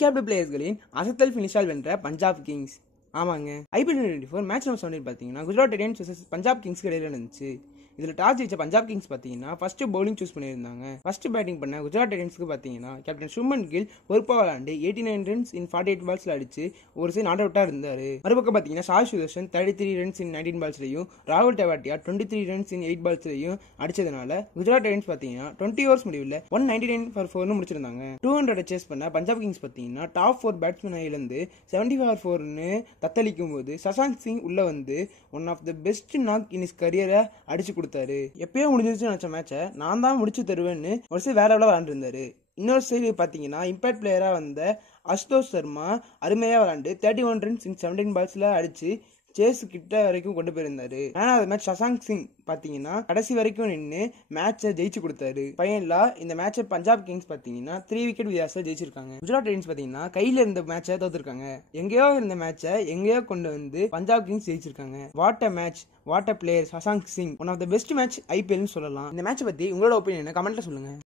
Capped பிளேயர்ஸ்களின் அசத்தல் ஃபினிஷால் வென்ற Punjab Kings. ஆமாங்க, IPL 2024 match number 17 பார்த்தீங்கன்னா குஜராத் டைட்டன்ஸ் vs பஞ்சாப் கிங்ஸ்க்கு இடையில இருந்துச்சு. இதில் டாஸ் ஜெயிச்ச பஞ்சாப் கிங்ஸ் பார்த்தீங்கன்னா ஃபர்ஸ்ட் பவுலிங் சூஸ் பண்ணியிருந்தாங்க. ஃபர்ஸ்ட் பேட்டிங் பண்ண குஜராத் டைட்டன்ஸ்க்கு பார்த்தீங்கன்னா கேப்டன் சுப்மன் கில் பொறுப்பாக விளாண்டு 89 ரன்ஸ் இன் 48 பால்ஸ்ல அடிச்சு ஒரு சைடு நாட் அவுட்டாக இருந்தார். மறுபக்கம் பார்த்தீங்கன்னா சாய் சுதர்ஷன் 33 ரன்ஸ் இன் 19 பால்ஸ்லையும் ராகுல் டெவாட்டியா 23 ரன்ஸ் இன் 8 பால்ஸ்லையும் அடிச்சதுனால குஜராத் டைட்டன்ஸ் பார்த்தீங்கன்னா 20 ஓவர்ஸ் முடிவில் 199 for 4 முடிச்சிருந்தாங்க. 200 சேஸ் பண்ண பஞ்சாப் கிங்ஸ் பார்த்தீங்கன்னா டாப் 4 பேட்ஸ்மேன் இழந்து 74 for 4ன்னு தத்தளிக்கும் போது சசாங்க் சிங் உள்ள வந்து one of the best knock in is கரியரை அடிச்சு கொடுத்தாரு. எப்பயோ முடிஞ்சிருச்சு நினைச்ச மேட்சை நான் தான் முடிச்சு தருவேன்னு ஒரு சைடு வேற எவ்வளோ விளாண்டுருந்தாரு. இன்னொரு சைடு பார்த்தீங்கன்னா இம்பாக்ட் பிளேயரா வந்த அசுதோஷ் சர்மா அருமையாக விளாண்டு 31 ரன்ஸ் இன் 17 பால்ஸ்ல அடிச்சு சேஸ் கிட்ட வரைக்கும் கொண்டு போயிருந்தாரு. ஆனா அந்த மேட்ச் சசாங்க் சிங் பாத்தீங்கன்னா கடைசி வரைக்கும் நின்று மேட்சை ஜெயிச்சு கொடுத்தாரு. ஃபைனலா இந்த மேட்சை பஞ்சாப் கிங்ஸ் பாத்தீங்கன்னா 3 விக்கெட் வித்தியாசம் ஜெயிச்சிருக்காங்க. குஜராத் டைட்டன்ஸ் பாத்தீங்கன்னா கையில இருந்த மேட்சை தோத்துருக்காங்க. எங்கேயோ இருந்த மேட்சை எங்கேயோ கொண்டு வந்து பஞ்சாப் கிங்ஸ் ஜெயிச்சிருக்காங்க. What a match, what a player Shashank Singh, one of the best match IPL சொல்லலாம். இந்த மேட்சை பத்தி உங்களோட ஒப்பீனியன் கமெண்ட்ல சொல்லுங்க.